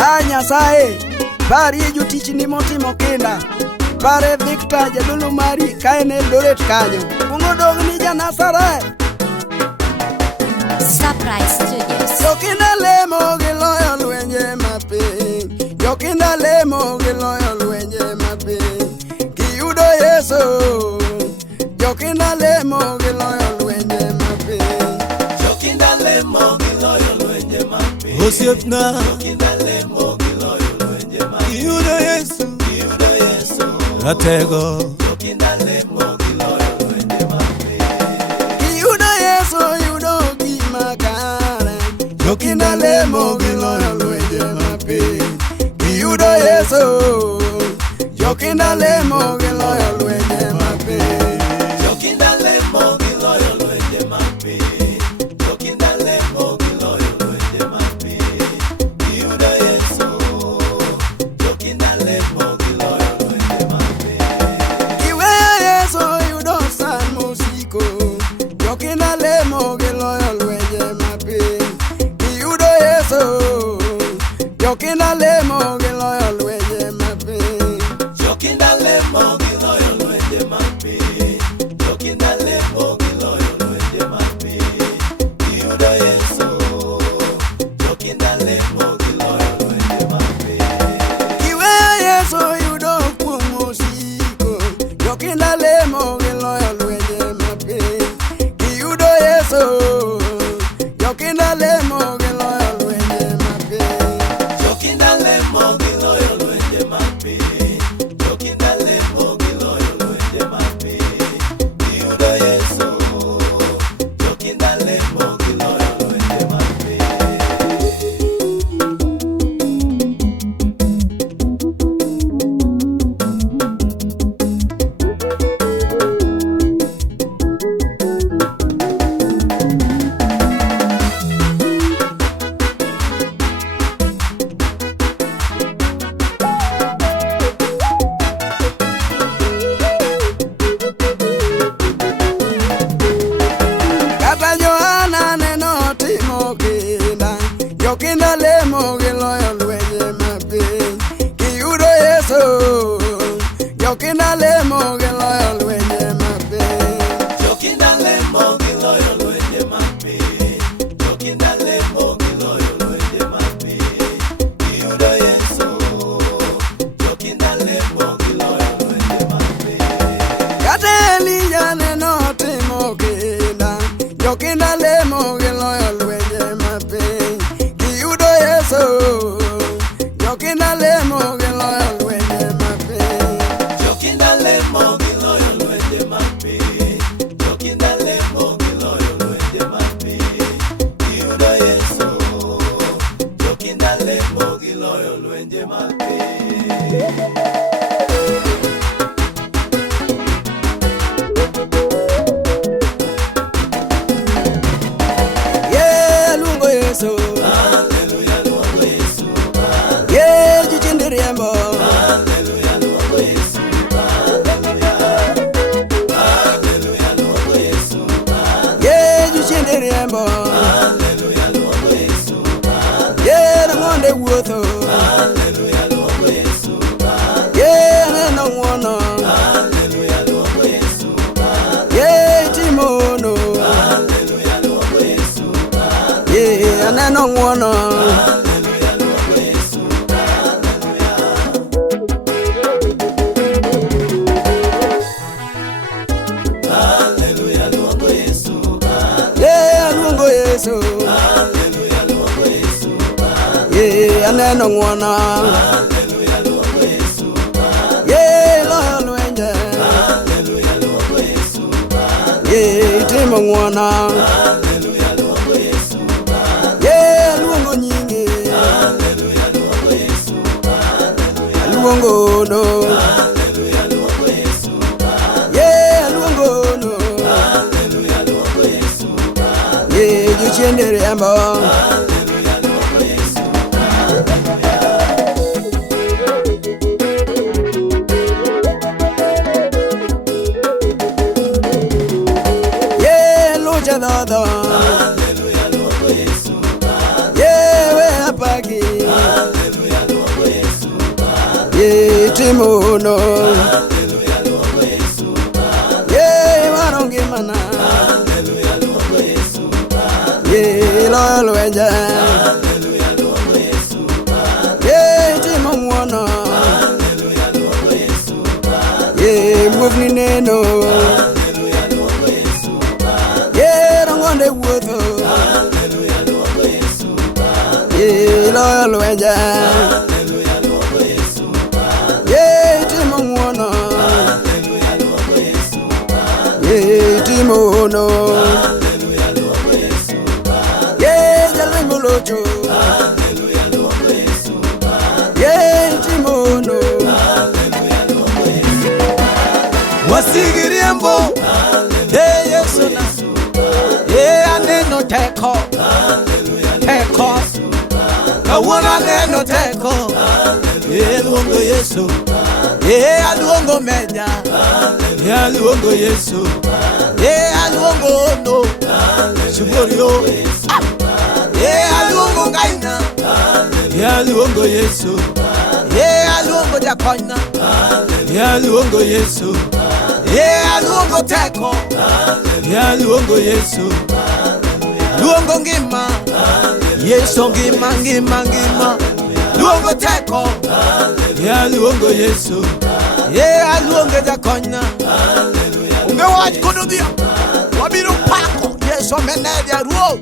Nyasaye pari jotich ni motimo kinda. Pare Victor jadolo mari kaen Eldoret kanyo. Kungo dog ni Janasare. Surprise Studios. Jokinda lemo giloyo lwenje mapiny. Jokinda lemo giloyo lwenje mapiny. Giyudo Yesu. Jokinda lemo giloyo lwenje mapiny. Jokinda lemo giloyo lwenje mapiny. Osiepna. Jokinda lemo giloyo lwenje mapiny. Giyudo Yesu. Giyudo Yesu. Ratego. Jokinda lemo giloyo lwenje mapiny. Giyudo Yesu yudo gima kare. Jokinda lemo giloyo lwenje mapiny. Giyudo Yesu. Jokinda lemo giloyo lwenje mapiny. Jokinda lemo giloyo lwenje mapiny. Jokinda lemo giloyo lwenje mapiny. Giyudo Yesu. Jokinda lemo giloyo lwenje mapiny. Giweyo Yesu yudo san mosiko. Jokinda lemo giloyo lwenje mapiny. Giyudo Yesu. Jokinda lemo giloyo lwenje mapiny. Jokinda lemo giloyo lwenje mapiny. Jokinda lemo giloyo lwenje mapiny. Giyudo Yesu. Jokinda lemo giloyo lwenje mapiny. Giweyo Yesu yudo kuom mosiko. Jokinda lemo giloyo lwenje mapiny. Giyudo Yesu. Jokinda lemo giloyo lwenje mapiny. Jokinda lemo giloyo lwenje mapiny. Jokinda lemo giloyo lwenje mapiny. Giyudo Yesu. Jokinda lemo giloyo lwenje mapiny. Kata Johana neno timo kinda. Jokinda lemo giloyo lwenje mapiny. Giyudo Yesu. Jokinda lemo giloyo lwenje mapiny. Jokinda lemo giloyo lwenje mapiny. Jokinda lemo giloyo lwenje mapiny. Giyudo Yesu. Jokinda lemo giloyo lwenje mapiny. Kata Elija neno timo kinda. Jokinda lemo giloyo lwenje mapiny. Giyudo Yesu. Jokinda lemo giloyo lwenje mapiny. Jokinda lemo giloyo lwenje mapiny. Jokinda lemo giloyo lwenje mapiny. Giyudo Yesu. Jokinda lemo giloyo lwenje mapiny. Yeah, luongo Yesu. Hallelujah, luongo Yesu. Yeah, jichindi riembo. Hallelujah, luongo Yesu. Hallelujah. Hallelujah, luongo Yesu. Yeah, jichindi riembo. Hallelujah, luongo Yesu. Yeah, nang'onde wuotho. Hallelujah, luongo Yesu. Yeah, aneno ng'wono. Hallelujah, luongo Yesu. Yeah, itimo hono. Hallelujah, luongo Yesu. Yeah, aneno ng'wono. Hallelujah, luongo Yesu. Hallelujah, luongo Yesu. Yeah, luongo Yesu. Hallelujah, luongo Yesu. Yeah, aneno ng'wono. Hallelujah, luongo Yesu. Yeah, loyo lwenje. Hallelujah, luongo Yesu. Yeah, itimo ng'wono. Hallelujah, luongo Yesu. Yeah, luongo nyingi. Hallelujah, luongo Yesu. Luongo hono. Hallelujah, luongo Yesu. Yeah, luongo hono. Hallelujah, luongo Yesu. Yeah, jichindi riembo. Hallelujah, luongo Yesu. Yeah, lucha dhodho. Hallelujah, luongo Yesu. Yeah, we apagi. Hallelujah. itimono ye warongi mana ye loyo lwenje ye itimo muono ye muvni neno ye rongonde wuotho ye loyo lwenje ye itimo muono ye itimono ye jalwengo locho ye itimono wasigiriembo ye Yesu na ye aneno teko teko kawuono aneno teko ye luongo Yesu ye aluongo meja ye aluongo Yesu ye aluongo no suborio ye aluongo ngaina ye aluongo Yesu ye aluongo jakonyna ye aluongo Yesu ye aluongo teko ye aluongo Yesu luongo ngima Yesu ngima ngima ngima luongo teko ye aluongo Yesu ye aluongo jakonyna unge wach kono dia wabiro pako Yesu menedia ruo